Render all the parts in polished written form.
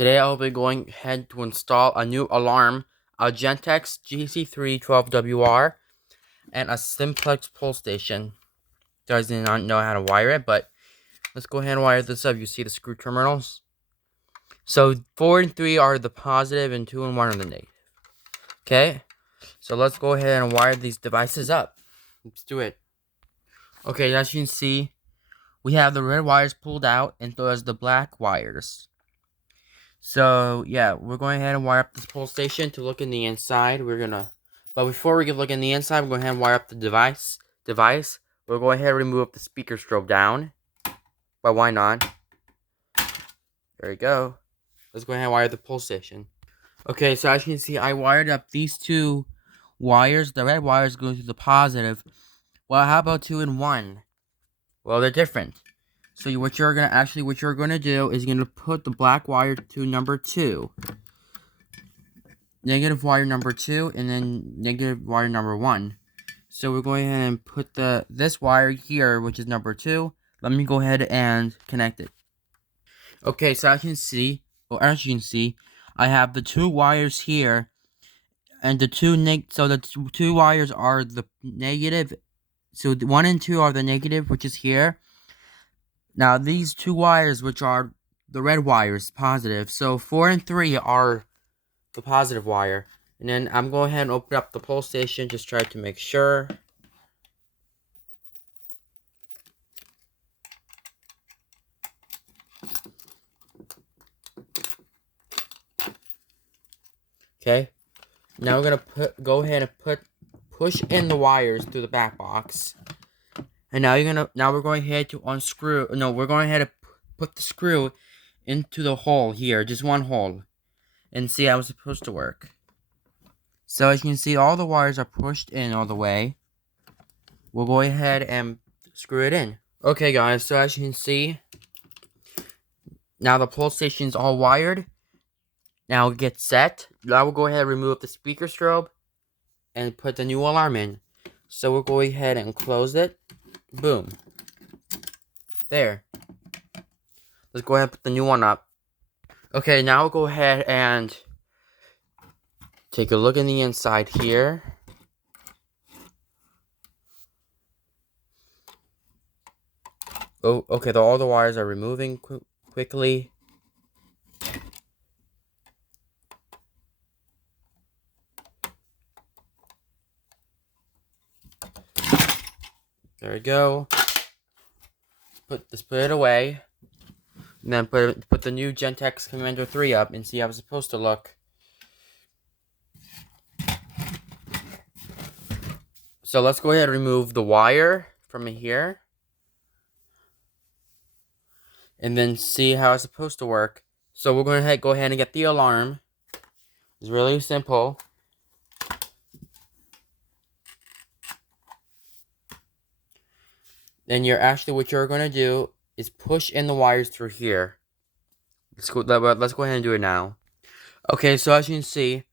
Today I'll be going ahead to install a new alarm, a Gentex GC312WR, and a Simplex pull station. Doesn't not know how to wire it, but let's go ahead and wire this up. You see the screw terminals? So 4 and 3 are the positive and 2 and 1 are the negative. Okay, so let's go ahead and wire these devices up. Let's do it. Okay, as you can see, we have the red wires pulled out and so as the black wires. So yeah, we're going ahead and wire up this pull station to look in the inside. But before we can look in the inside, we're going ahead and wire up the device. We're going ahead and remove the speaker strobe down. But why not? There we go. Let's go ahead and wire the pull station. Okay, so as you can see, I wired up these two wires. The red wires go to the positive. Well, how about 2 and 1? Well, they're different. So what you're gonna do is you're gonna put the black wire to number 2. Negative wire number 2 and then negative wire number 1. So we're going ahead and put this wire here, which is number 2. Let me go ahead and connect it. Okay, so as you can see, I have the 2 wires here, and the two wires are the negative. So 1 and 2 are the negative, which is here. Now these 2 wires, which are the red wires, positive. So 4 and 3 are the positive wire. And then I'm going ahead and open up the pull station, just try to make sure. Okay. Now we're gonna go ahead and push in the wires through the back box. And now we're going ahead to unscrew. No, we're going ahead to put the screw into the hole here, just one hole, and see how it's supposed to work. So as you can see, all the wires are pushed in all the way. We'll go ahead and screw it in. Okay guys, so as you can see, now the pull station is all wired. Now get set. Now we'll go ahead and remove the speaker strobe and put the new alarm in. So we'll go ahead and close it. Boom. There. Let's go ahead and put the new one up. Okay, now we'll go ahead and take a look in the inside here. Oh, okay, all the wires are removing quickly. There we go. Put it away. And then put the new Gentex Commander 3 up and see how it's supposed to look. So let's go ahead and remove the wire from here. And then see how it's supposed to work. So we're going to go ahead and get the alarm. It's really simple. Then what you're going to do is push in the wires through here. Let's go ahead and do it now. Okay, so as you can see,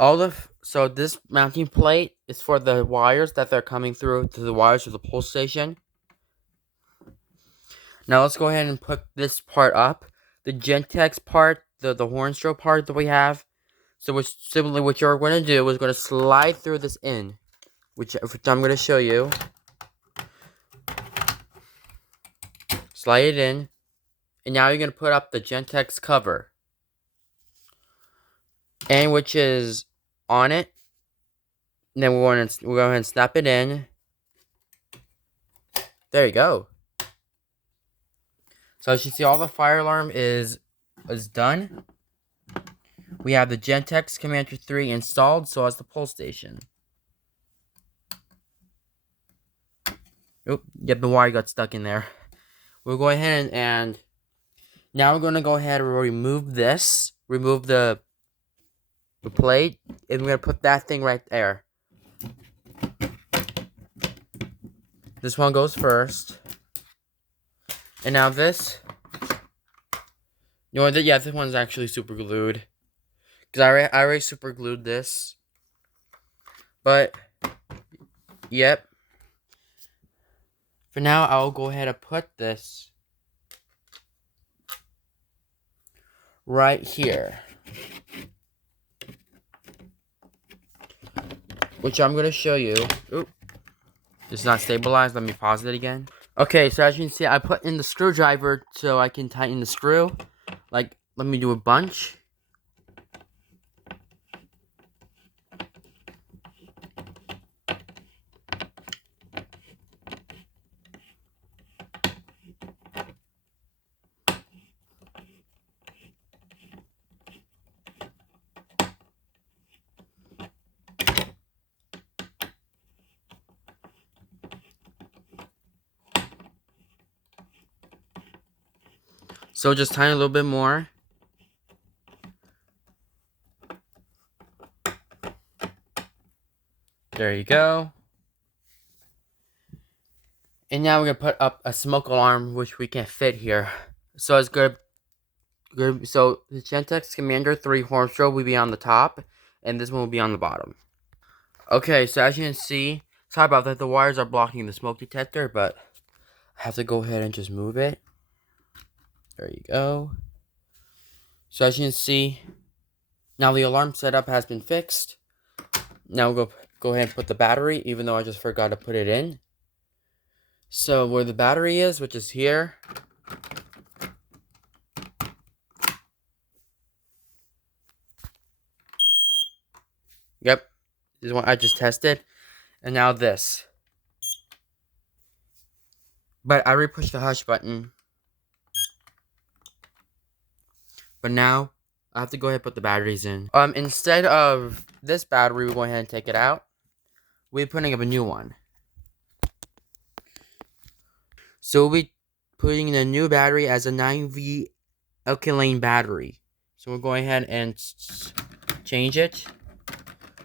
so this mounting plate is for the wires that they're coming through to the wires of the pull station. Now let's go ahead and put this part up. The Gentex part, the horn strobe part that we have. So what you're going to do is going to slide through this in, which I'm going to show you. Slide it in, and now you're going to put up the Gentex cover, and which is on it. And then we'll go ahead and snap it in. There you go. So as you see, all the fire alarm is done. We have the Gentex Commander 3 installed, so as the pull station. Oop, yep, the wire got stuck in there. We'll go ahead and now we're going to go ahead and remove this. Remove the plate, and we're going to put that thing right there. This one goes first. And now this. Yeah, this one's actually super glued. Because I already super glued this. But, yep. For now, I'll go ahead and put this right here, which I'm gonna show you. Oop, it's not stabilized. Let me pause it again. Okay, so as you can see, I put in the screwdriver so I can tighten the screw. Like, let me do a bunch. So just tighten a little bit more. There you go. And now we're gonna put up a smoke alarm, which we can fit here. So it's good. So the Gentex Commander 3 horn strobe will be on the top, and this one will be on the bottom. Okay, so as you can see, sorry about that. The wires are blocking the smoke detector, but I have to go ahead and just move it. There you go. So as you can see, now the alarm setup has been fixed. Now we'll go ahead and put the battery, even though I just forgot to put it in. So where the battery is, which is here. Yep, this is one I just tested. And now this. But I re-pushed the hush button. But now I have to go ahead and put the batteries in. Instead of this battery, we're going ahead and take it out. We're putting up a new one. So we'll be putting in a new battery as a 9V alkaline battery. So we're going ahead and change it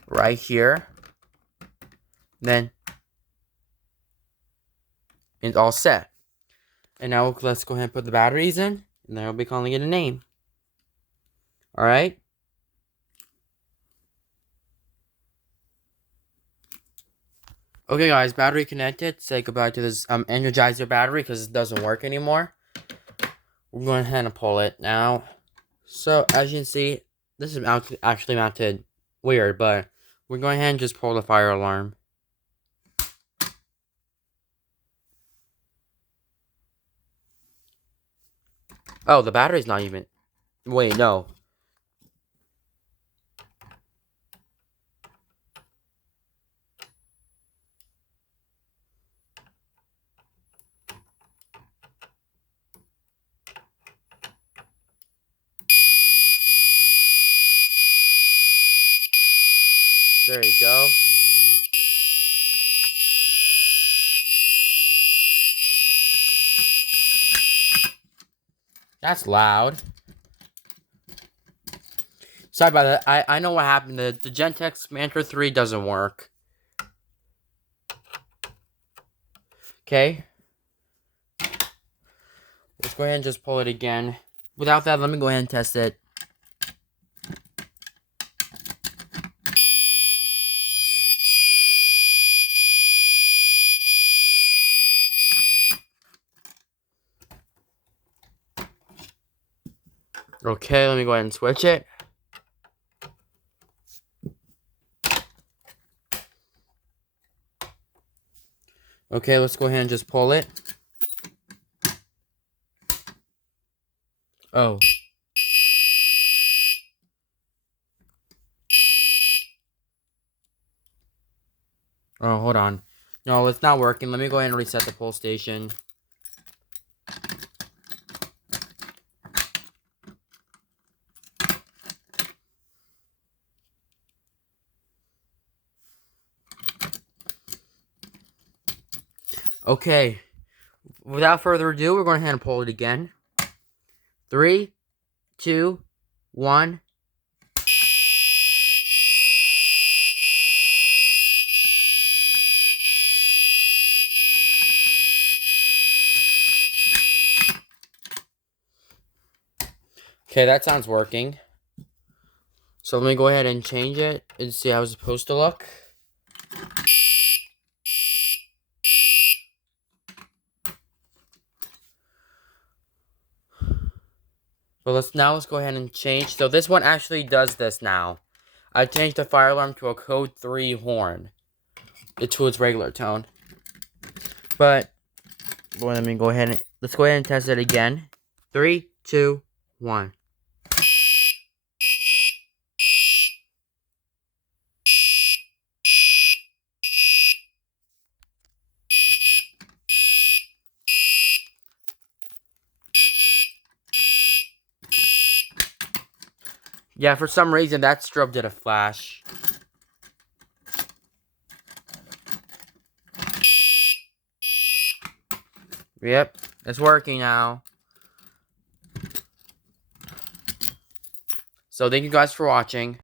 right here. Then it's all set. And now let's go ahead and put the batteries in, and then we'll be calling it a name. Alright? Okay guys, battery connected. Say goodbye to this Energizer battery because it doesn't work anymore. We're going ahead and pull it now. So as you can see, this is actually mounted weird, but we're going ahead and just pull the fire alarm. Oh, the battery's not even... Wait, no. There you go. That's loud. Sorry about that. I know what happened. The Gentex Commander 3 doesn't work. Okay. Let's go ahead and just pull it again. Without that, let me go ahead and test it. Okay, let me go ahead and switch it. Okay, let's go ahead and just pull it. Oh. Oh, hold on. No, it's not working. Let me go ahead and reset the pull station. Okay. Without further ado, we're going ahead and pull it again. 3, 2, 1. Okay, that sounds working. So let me go ahead and change it and see how it's supposed to look. So let's go ahead and change. So this one actually does this now. I changed the fire alarm to a code 3 horn. To its regular tone. But well, let me go ahead and let's go ahead and test it again. 3, 2, 1. Yeah, for some reason that strobe did a flash. Yep, it's working now. So thank you guys for watching.